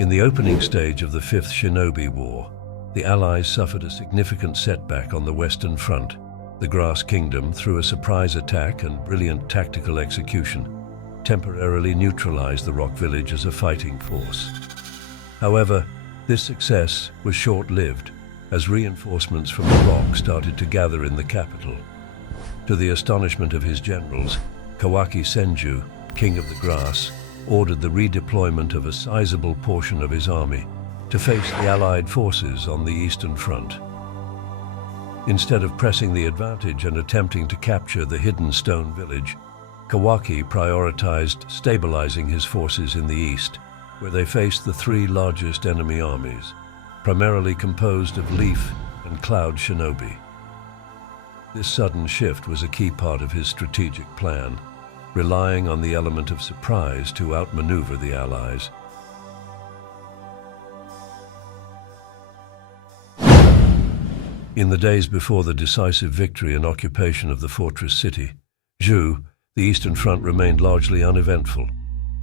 In the opening stage of the Fifth Shinobi War, the Allies suffered a significant setback on the Western Front. The Grass Kingdom, through a surprise attack and brilliant tactical execution, temporarily neutralized the Rock Village as a fighting force. However, this success was short-lived, as reinforcements from the Rock started to gather in the capital. To the astonishment of his generals, Kawaki Senju, King of the Grass, ordered the redeployment of a sizable portion of his army to face the Allied forces on the Eastern Front. Instead of pressing the advantage and attempting to capture the hidden stone village, Kawaki prioritized stabilizing his forces in the east, where they faced the three largest enemy armies, primarily composed of Leaf and Cloud Shinobi. This sudden shift was a key part of his strategic plan, relying on the element of surprise to outmaneuver the Allies. In the days before the decisive victory and occupation of the fortress city, Zhu, the Eastern Front remained largely uneventful.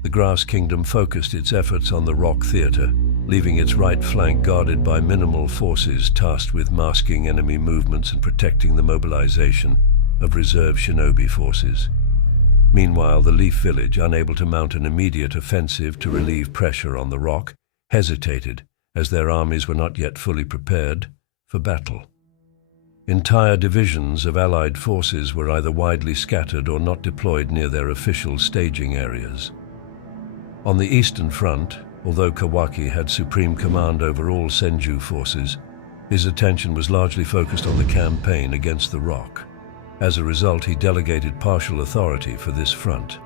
The Grass Kingdom focused its efforts on the Rock Theater, leaving its right flank guarded by minimal forces tasked with masking enemy movements and protecting the mobilization of reserve shinobi forces. Meanwhile, the Leaf Village, unable to mount an immediate offensive to relieve pressure on the Rock, hesitated, as their armies were not yet fully prepared for battle. Entire divisions of Allied forces were either widely scattered or not deployed near their official staging areas. On the Eastern Front, although Kawaki had supreme command over all Senju forces, his attention was largely focused on the campaign against the Rock. As a result, he delegated partial authority for this front.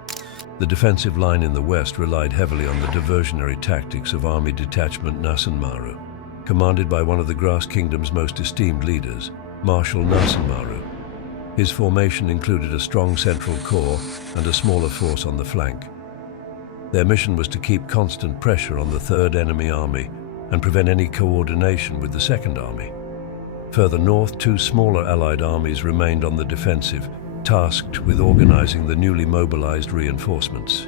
The defensive line in the west relied heavily on the diversionary tactics of Army Detachment Nasanmaru, commanded by one of the Grass Kingdom's most esteemed leaders, Marshal Nasanmaru. His formation included a strong central corps and a smaller force on the flank. Their mission was to keep constant pressure on the Third Enemy Army and prevent any coordination with the Second Army. Further north, two smaller Allied armies remained on the defensive, tasked with organizing the newly mobilized reinforcements.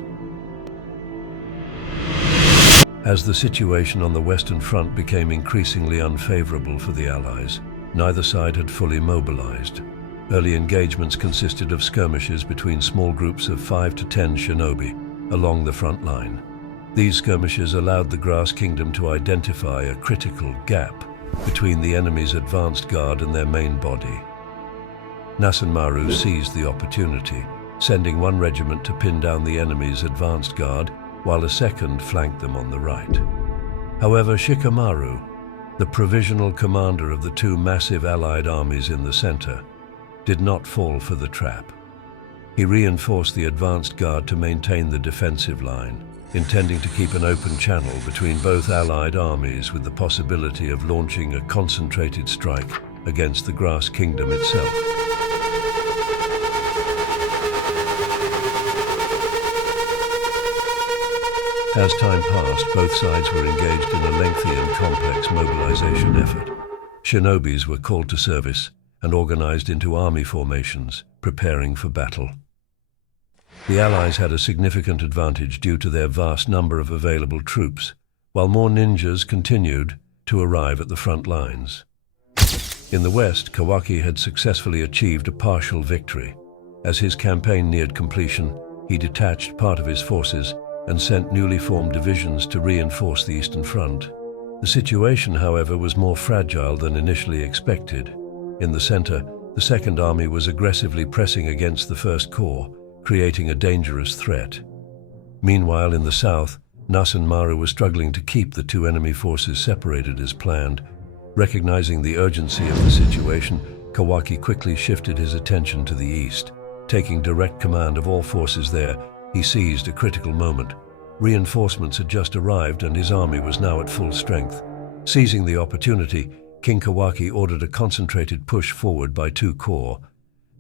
As the situation on the Western Front became increasingly unfavorable for the Allies, neither side had fully mobilized. Early engagements consisted of skirmishes between small groups of 5 to 10 shinobi along the front line. These skirmishes allowed the Grass Kingdom to identify a critical gap between the enemy's advanced guard and their main body. Nasanmaru seized the opportunity, sending one regiment to pin down the enemy's advanced guard, while a second flanked them on the right. However, Shikamaru, the provisional commander of the two massive Allied armies in the center, did not fall for the trap. He reinforced the advanced guard to maintain the defensive line, intending to keep an open channel between both Allied armies with the possibility of launching a concentrated strike against the Grass Kingdom itself. As time passed, both sides were engaged in a lengthy and complex mobilization effort. Shinobis were called to service and organized into army formations, preparing for battle. The Allies had a significant advantage due to their vast number of available troops, while more ninjas continued to arrive at the front lines. In the west, Kawaki had successfully achieved a partial victory. As his campaign neared completion, he detached part of his forces and sent newly formed divisions to reinforce the Eastern Front. The situation, however, was more fragile than initially expected. In the center, the Second Army was aggressively pressing against the First Corps, creating a dangerous threat. Meanwhile, in the south, Nasanmaru was struggling to keep the two enemy forces separated as planned. Recognizing the urgency of the situation, Kawaki quickly shifted his attention to the east. Taking direct command of all forces there, he seized a critical moment. Reinforcements had just arrived and his army was now at full strength. Seizing the opportunity, King Kawaki ordered a concentrated push forward by two corps.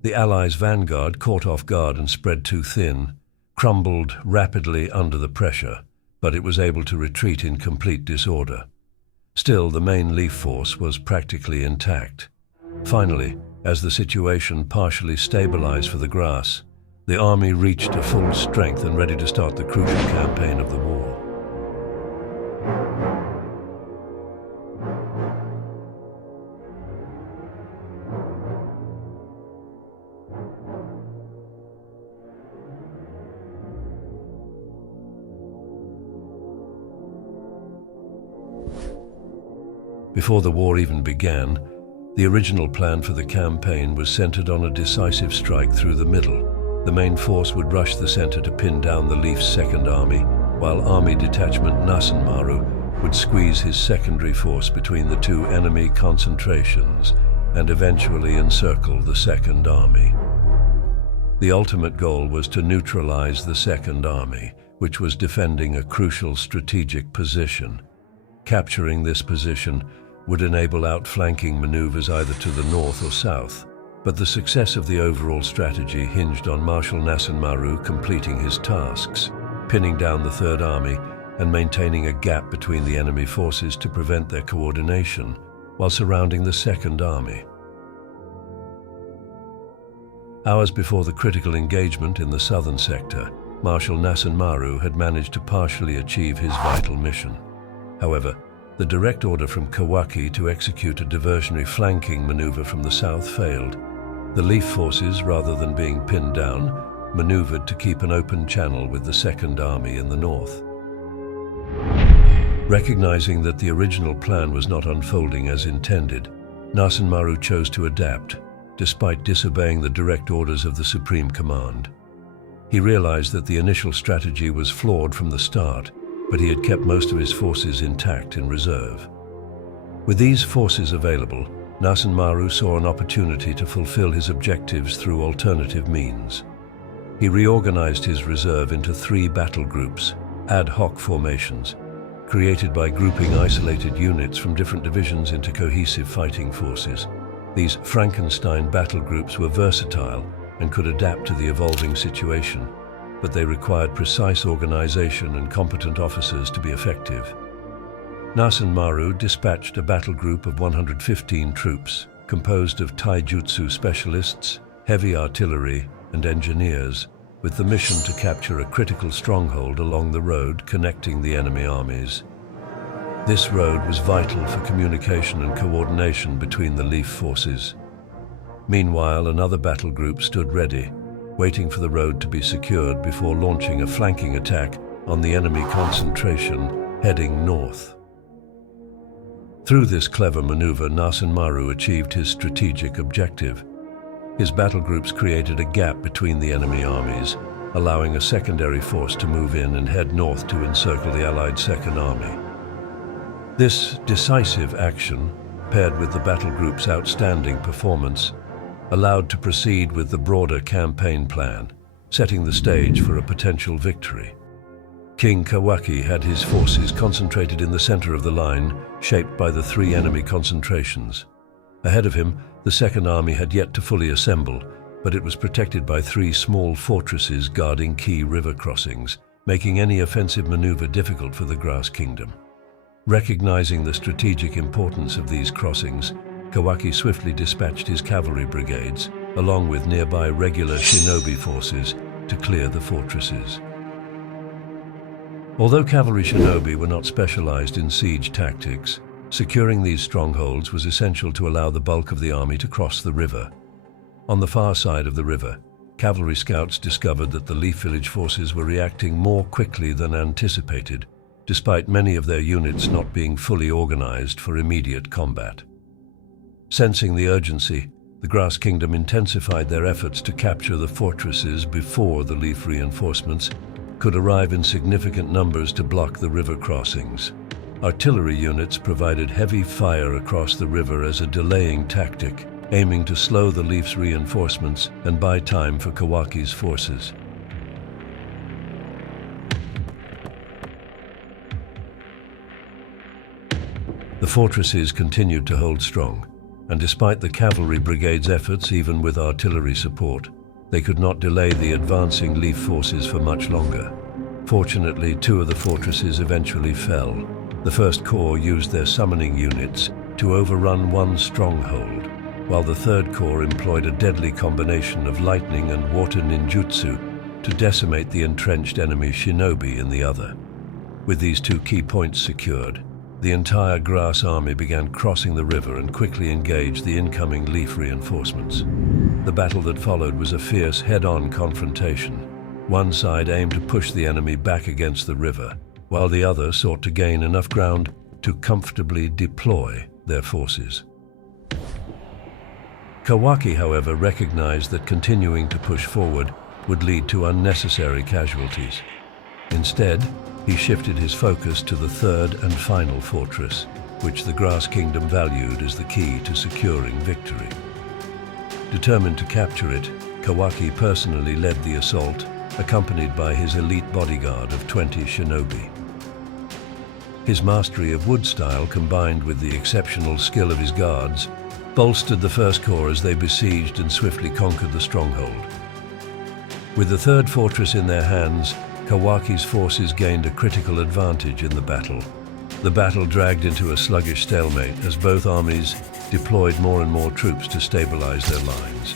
The Allies' vanguard, caught off guard and spread too thin, crumbled rapidly under the pressure, but it was able to retreat in complete disorder. Still, the main Leaf force was practically intact. Finally, as the situation partially stabilized for the Grass, the army reached a full strength and ready to start the crucial campaign of the war. Before the war even began, the original plan for the campaign was centered on a decisive strike through the middle. The main force would rush the center to pin down the Leaf's Second Army, while Army Detachment Nasenmaru would squeeze his secondary force between the two enemy concentrations and eventually encircle the Second Army. The ultimate goal was to neutralize the Second Army, which was defending a crucial strategic position. Capturing this position would enable outflanking maneuvers either to the north or south, but the success of the overall strategy hinged on Marshal Nasenmaru completing his tasks, pinning down the Third Army and maintaining a gap between the enemy forces to prevent their coordination, while surrounding the Second Army. Hours before the critical engagement in the southern sector, Marshal Nasenmaru had managed to partially achieve his vital mission. However, the direct order from Kawaki to execute a diversionary flanking maneuver from the south failed. The Leaf forces, rather than being pinned down, maneuvered to keep an open channel with the Second Army in the north. Recognizing that the original plan was not unfolding as intended, Nasenmaru chose to adapt, despite disobeying the direct orders of the Supreme Command. He realized that the initial strategy was flawed from the start, but he had kept most of his forces intact in reserve. With these forces available, Nasenmaru saw an opportunity to fulfill his objectives through alternative means. He reorganized his reserve into 3 battle groups, ad hoc formations, created by grouping isolated units from different divisions into cohesive fighting forces. These Frankenstein battle groups were versatile and could adapt to the evolving situation, but they required precise organization and competent officers to be effective. Nasenmaru dispatched a battle group of 115 troops, composed of taijutsu specialists, heavy artillery, and engineers, with the mission to capture a critical stronghold along the road connecting the enemy armies. This road was vital for communication and coordination between the Leaf forces. Meanwhile, another battle group stood ready, waiting for the road to be secured before launching a flanking attack on the enemy concentration heading north. Through this clever maneuver, Nasenmaru achieved his strategic objective. His battle groups created a gap between the enemy armies, allowing a secondary force to move in and head north to encircle the Allied Second Army. This decisive action, paired with the battle group's outstanding performance, allowed to proceed with the broader campaign plan, setting the stage for a potential victory. King Kawaki had his forces concentrated in the center of the line, shaped by the 3 enemy concentrations. Ahead of him, the Second Army had yet to fully assemble, but it was protected by 3 small fortresses guarding key river crossings, making any offensive maneuver difficult for the Grass Kingdom. Recognizing the strategic importance of these crossings, Kawaki swiftly dispatched his cavalry brigades, along with nearby regular shinobi forces, to clear the fortresses. Although cavalry shinobi were not specialized in siege tactics, securing these strongholds was essential to allow the bulk of the army to cross the river. On the far side of the river, cavalry scouts discovered that the Leaf Village forces were reacting more quickly than anticipated, despite many of their units not being fully organized for immediate combat. Sensing the urgency, the Grass Kingdom intensified their efforts to capture the fortresses before the Leaf reinforcements could arrive in significant numbers to block the river crossings. Artillery units provided heavy fire across the river as a delaying tactic, aiming to slow the Leaf's reinforcements and buy time for Kawaki's forces. The fortresses continued to hold strong, and despite the cavalry brigade's efforts, even with artillery support, they could not delay the advancing Leaf forces for much longer. Fortunately, 2 of the fortresses eventually fell. The First Corps used their summoning units to overrun one stronghold, while the Third Corps employed a deadly combination of lightning and water ninjutsu to decimate the entrenched enemy shinobi in the other. With these 2 key points secured, the entire Grass Army began crossing the river and quickly engaged the incoming Leaf reinforcements. The battle that followed was a fierce head-on confrontation. One side aimed to push the enemy back against the river, while the other sought to gain enough ground to comfortably deploy their forces. Kawaki, however, recognized that continuing to push forward would lead to unnecessary casualties. Instead, he shifted his focus to the third and final fortress, which the Grass Kingdom valued as the key to securing victory. Determined to capture it, Kawaki personally led the assault, accompanied by his elite bodyguard of 20 shinobi. His mastery of wood style, combined with the exceptional skill of his guards, bolstered the First Corps as they besieged and swiftly conquered the stronghold. With the third fortress in their hands, Kawaki's forces gained a critical advantage in the battle. The battle dragged into a sluggish stalemate as both armies deployed more and more troops to stabilize their lines.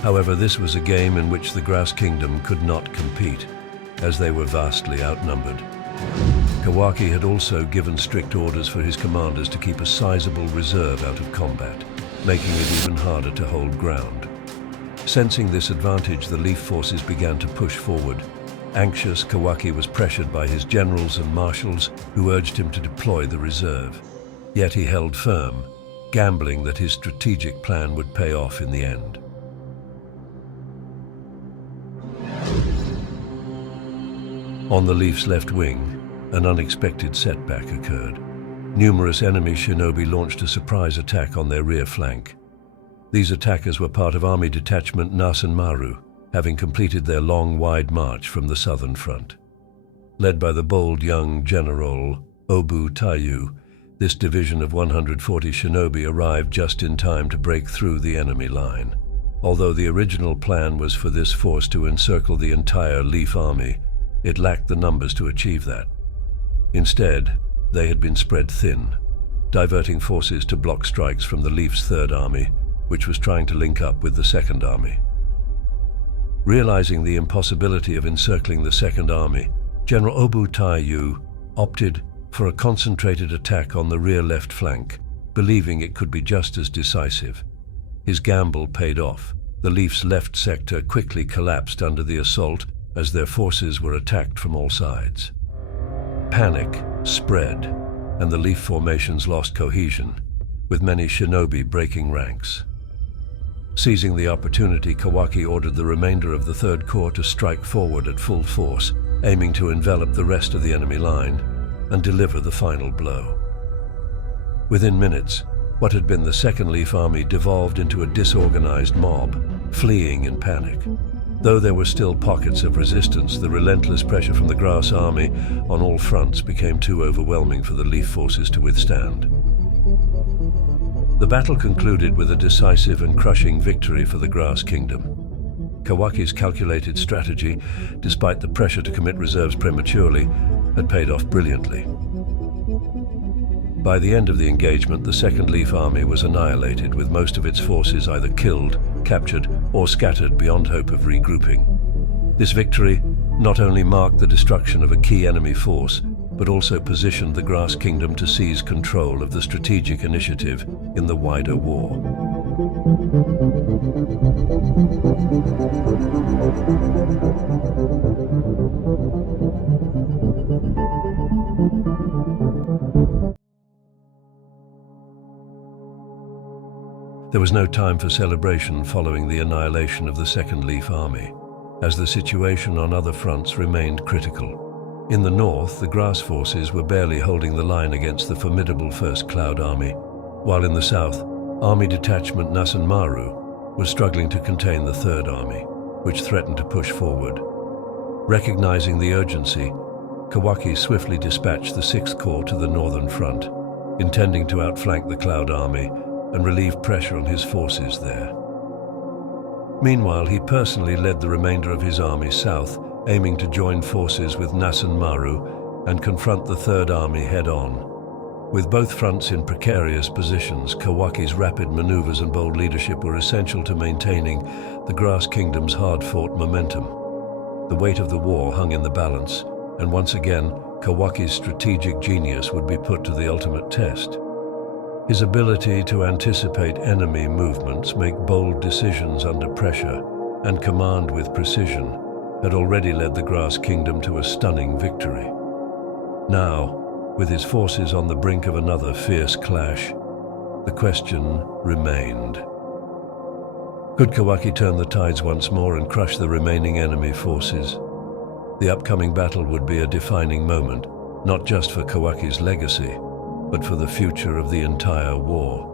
However, this was a game in which the Grass Kingdom could not compete, as they were vastly outnumbered. Kawaki had also given strict orders for his commanders to keep a sizable reserve out of combat, making it even harder to hold ground. Sensing this advantage, the Leaf forces began to push forward. Anxious, Kawaki was pressured by his generals and marshals, who urged him to deploy the reserve. Yet he held firm, gambling that his strategic plan would pay off in the end. On the Leaf's left wing, an unexpected setback occurred. Numerous enemy shinobi launched a surprise attack on their rear flank. These attackers were part of Army Detachment Nasanmaru, having completed their long, wide march from the southern front. Led by the bold young General Obu Taiyu, this division of 140 shinobi arrived just in time to break through the enemy line. Although the original plan was for this force to encircle the entire Leaf army, it lacked the numbers to achieve that. Instead, they had been spread thin, diverting forces to block strikes from the Leaf's Third Army, which was trying to link up with the Second Army. Realizing the impossibility of encircling the Second Army, General Obu Taiyu opted for a concentrated attack on the rear left flank, believing it could be just as decisive. His gamble paid off. The Leaf's left sector quickly collapsed under the assault as their forces were attacked from all sides. Panic spread, and the Leaf formations lost cohesion, with many shinobi breaking ranks. Seizing the opportunity, Kawaki ordered the remainder of the Third Corps to strike forward at full force, aiming to envelop the rest of the enemy line and deliver the final blow. Within minutes, what had been the Second Leaf Army devolved into a disorganized mob, fleeing in panic. Though there were still pockets of resistance, the relentless pressure from the Grass Army on all fronts became too overwhelming for the Leaf forces to withstand. The battle concluded with a decisive and crushing victory for the Grass Kingdom. Kawaki's calculated strategy, despite the pressure to commit reserves prematurely, had paid off brilliantly. By the end of the engagement, the Second Leaf Army was annihilated, with most of its forces either killed, captured, or scattered beyond hope of regrouping. This victory not only marked the destruction of a key enemy force, but also positioned the Grass Kingdom to seize control of the strategic initiative in the wider war. There was no time for celebration following the annihilation of the Second Leaf Army, as the situation on other fronts remained critical. In the north, the Grass forces were barely holding the line against the formidable First Cloud Army, while in the south, Army Detachment Nasanmaru was struggling to contain the Third Army, which threatened to push forward. Recognizing the urgency, Kawaki swiftly dispatched the Sixth Corps to the northern front, intending to outflank the Cloud Army and relieve pressure on his forces there. Meanwhile, he personally led the remainder of his army south, aiming to join forces with Nasanmaru and confront the Third Army head-on. With both fronts in precarious positions, Kawaki's rapid maneuvers and bold leadership were essential to maintaining the Grass Kingdom's hard-fought momentum. The weight of the war hung in the balance, and once again, Kawaki's strategic genius would be put to the ultimate test. His ability to anticipate enemy movements, make bold decisions under pressure, and command with precision had already led the Grass Kingdom to a stunning victory. Now, with his forces on the brink of another fierce clash, The question remained. Could Kawaki turn the tides once more and crush the remaining enemy forces? The upcoming battle would be a defining moment, not just for Kawaki's legacy, but for the future of the entire war.